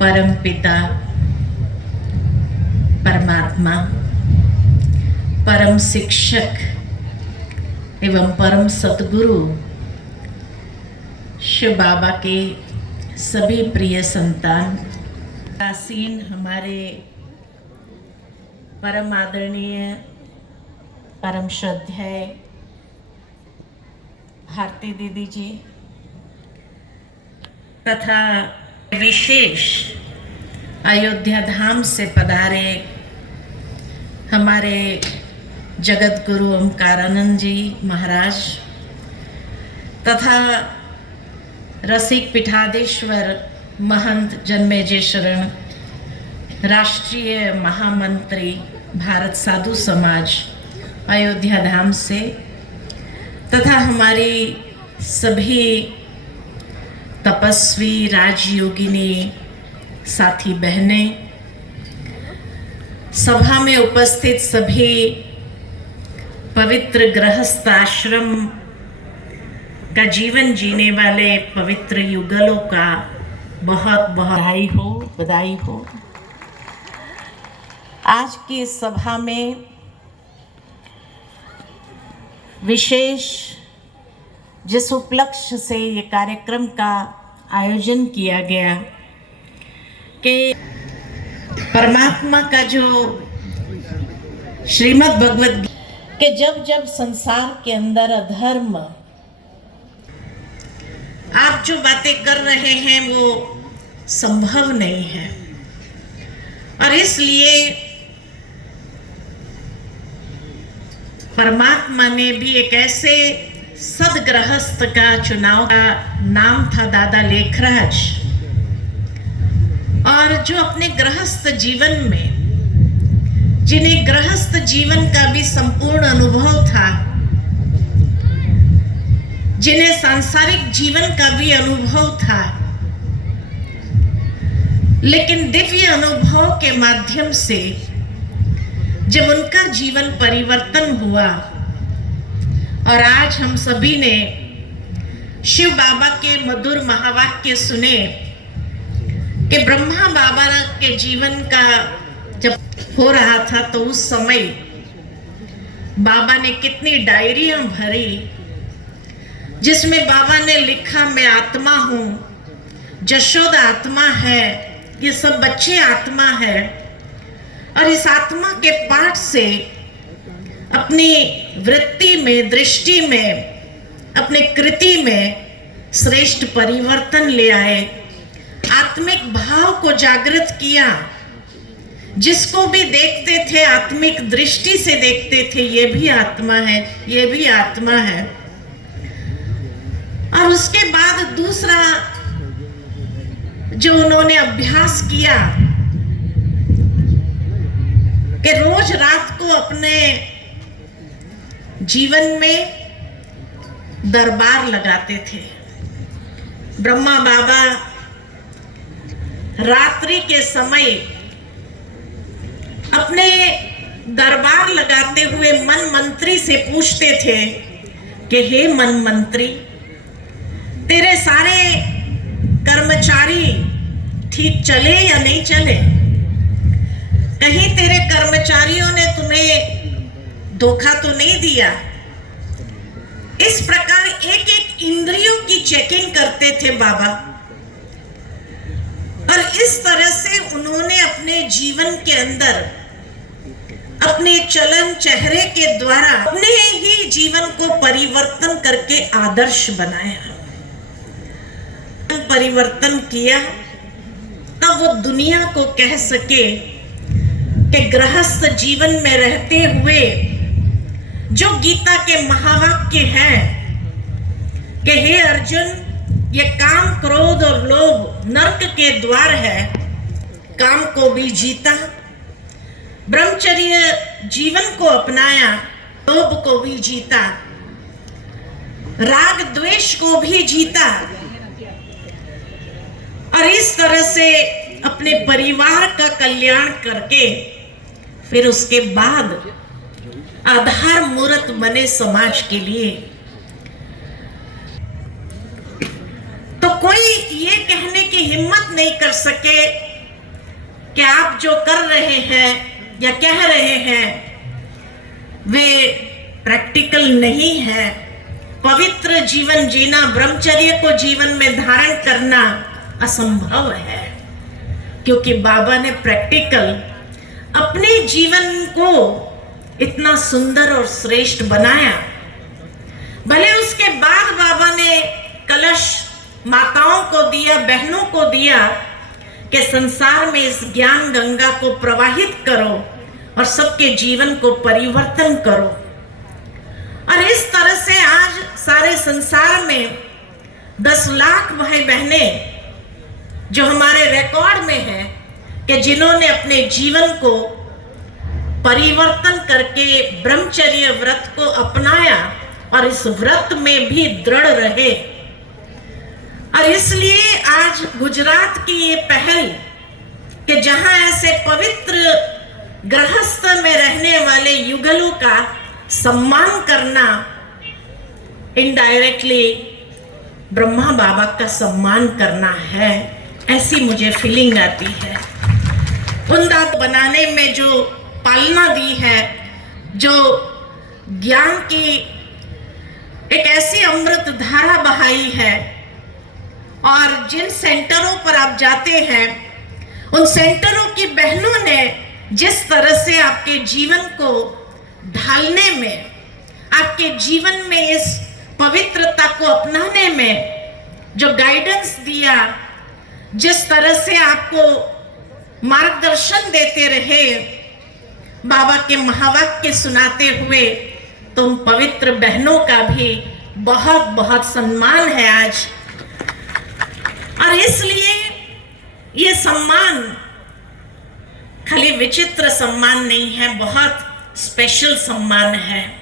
परम पिता परमात्मा, परम शिक्षक एवं परम सतगुरु शिव बाबा के सभी प्रिय संतान, आसीन हमारे परम आदरणीय परम श्रद्धेय भारती दीदी जी तथा विशेष अयोध्या धाम से पधारे हमारे जगत गुरु ओमकारानंद जी महाराज तथा रसिक पीठाधीश्वर महंत जन्मेजय शरण, राष्ट्रीय महामंत्री भारत साधु समाज अयोध्या धाम से तथा हमारी सभी तपस्वी राजयोगिनी साथी बहनें, सभा में उपस्थित सभी पवित्र गृहस्थ आश्रम का जीवन जीने वाले पवित्र युगलों का बहुत बहुत बधाई हो। आज की सभा में विशेष जिस उपलक्ष्य से ये कार्यक्रम का आयोजन किया गया कि परमात्मा का जो श्रीमद् भगवत गीता के जब जब संसार के अंदर अधर्म, आप जो बातें कर रहे हैं वो संभव नहीं है और इसलिए परमात्मा ने भी एक ऐसे सदगृहस्थ का चुनाव, का नाम था दादा लेखराज, और जो अपने गृहस्थ जीवन में, जिन्हें गृहस्थ जीवन का भी संपूर्ण अनुभव था, जिन्हें सांसारिक जीवन का भी अनुभव था, लेकिन दिव्य अनुभव के माध्यम से जब उनका जीवन परिवर्तन हुआ और आज हम सभी ने शिव बाबा के मधुर महावाक्य सुने कि ब्रह्मा बाबा के जीवन का जब हो रहा था तो उस समय बाबा ने कितनी डायरियां भरी जिसमें बाबा ने लिखा, मैं आत्मा हूँ, जशोदा आत्मा है, ये सब बच्चे आत्मा है, और इस आत्मा के पाठ से अपनी वृत्ति में, दृष्टि में, अपने कृति में श्रेष्ठ परिवर्तन ले आए, आत्मिक भाव को जागृत किया। जिसको भी देखते थे आत्मिक दृष्टि से देखते थे, ये भी आत्मा है, ये भी आत्मा है। और उसके बाद दूसरा जो उन्होंने अभ्यास किया कि रोज रात को अपने जीवन में दरबार लगाते थे। ब्रह्मा बाबा रात्रि के समय अपने दरबार लगाते हुए मन मंत्री से पूछते थे कि हे मन मंत्री, तेरे सारे कर्मचारी ठीक चले या नहीं चले? कहीं तेरे कर्मचारियों ने तुम्हें धोखा तो नहीं दिया? इस प्रकार एक एक इंद्रियों की चेकिंग करते थे बाबा, और इस तरह से उन्होंने अपने जीवन के अंदर अपने चलन चेहरे के द्वारा अपने ही जीवन को परिवर्तन करके आदर्श बनाया, परिवर्तन किया, तब वो दुनिया को कह सके कि गृहस्थ जीवन में रहते हुए जो गीता के महावाक्य हैं कि हे अर्जुन, ये काम, क्रोध और लोभ नरक के द्वार है, काम को भी जीता, ब्रह्मचर्य जीवन को अपनाया, लोभ को भी जीता, राग द्वेष को भी जीता, और इस तरह से अपने परिवार का कल्याण करके फिर उसके बाद आधार मूर्त बने समाज के लिए। तो कोई ये कहने की हिम्मत नहीं कर सके कि आप जो कर रहे हैं या कह रहे हैं वे प्रैक्टिकल नहीं है। पवित्र जीवन जीना, ब्रह्मचर्य को जीवन में धारण करना असंभव है, क्योंकि बाबा ने प्रैक्टिकल अपने जीवन को इतना सुंदर और श्रेष्ठ बनाया। भले उसके बाद बाबा ने कलश माताओं को दिया, बहनों को दिया कि संसार में इस ज्ञान गंगा को प्रवाहित करो और सबके जीवन को परिवर्तन करो। और इस तरह से आज सारे संसार में 10 लाख भाई बहनें जो हमारे रिकॉर्ड में हैं कि जिन्होंने अपने जीवन को परिवर्तन करके ब्रह्मचर्य व्रत को अपनाया और इस व्रत में भी दृढ़ रहे। और इसलिए आज गुजरात की ये पहल कि जहां ऐसे पवित्र गृहस्थ में रहने वाले युगलों का सम्मान करना इनडायरेक्टली ब्रह्मा बाबा का सम्मान करना है, ऐसी मुझे फीलिंग आती है। उनका बनाने में जो पालना दी है, जो ज्ञान की एक ऐसी अमृत धारा बहाई है, और जिन सेंटरों पर आप जाते हैं उन सेंटरों की बहनों ने जिस तरह से आपके जीवन को ढालने में, आपके जीवन में इस पवित्रता को अपनाने में जो गाइडेंस दिया, जिस तरह से आपको मार्गदर्शन देते रहे, बाबा के महावाक्य सुनाते हुए, तो उन पवित्र बहनों का भी बहुत बहुत सम्मान है आज। और इसलिए ये सम्मान खाली विचित्र सम्मान नहीं है, बहुत स्पेशल सम्मान है।